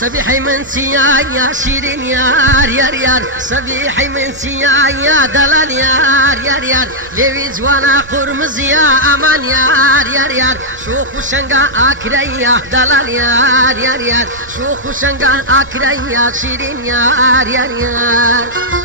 سبيحي من سيا يا شيرين يار يار يار سبيحي من سيا يا دلال يار يار يار لوي جوانا قرمز يا امان يار يار يار شوخ وشنقا اكري يا دلال يار يار يار شوخ وشنقا اكري يا شيرين يار يار يار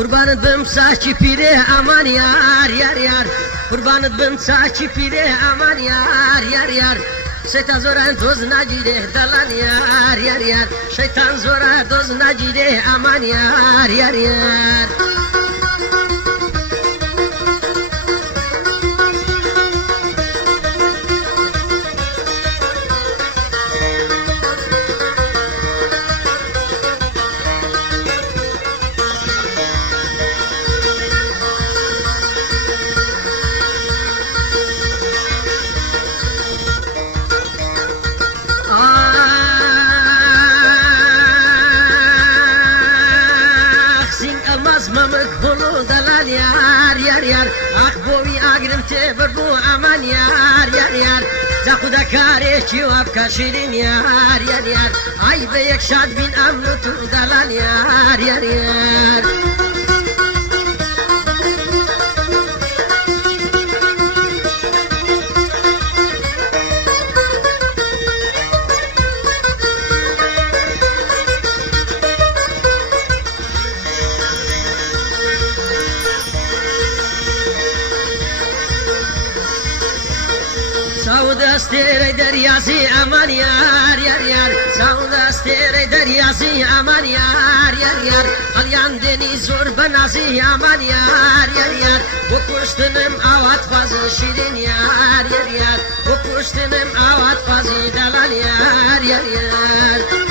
قربانت بم ساچی پیره امان یار یار یار قربانت بم ساچی پیره امان یار یار یار شیطان زورا دوز نگیره دلان یار یار یار شیطان زورا دوز نگیره امان یار یار یار مقبول دلال یار یار یار اخ بوی اگرم تبرو امان یار یار یار جا خدا کاری چیواب کشیرین یار یار یار ای به یک شاد بین امنو تو دلال یار یار یار سعود استیره دریازی امان یار یار یار سعود استیره دریازی امان یار یار یار قلیان دنی زور بنازی امان یار یار یار و پشتنم آوات بازی شیرین یار یار یار و پشتنم آوات بازی دلال یار یار یار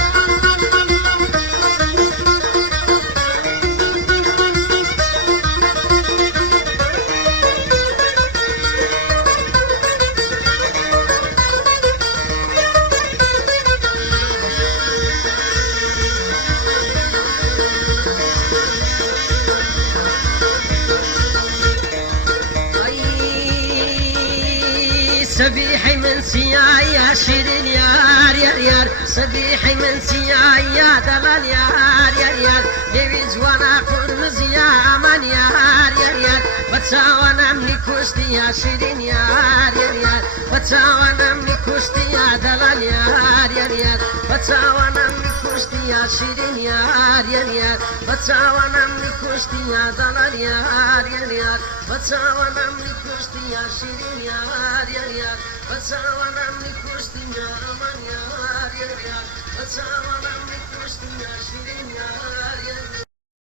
سبيحي من سيا يا شيرين يار يار يار سبيحي من سيا يا دلال يار يار يار لوي جوانا قرمز يا امان يار يار يار بتساوانا مني كشتي يا شيرين يار يار يار بتساوانا مني كشتي يا دلال يار يار يار بتساوانا مني كشتي يا شيرين يار يار يار بتساوانا مني كشتي يا دلال يار يار يار بتساوانا مني كشتي يا شيرين يار يار يار بتساوانا مني كشتي يا امان يار يار يار بتساوانا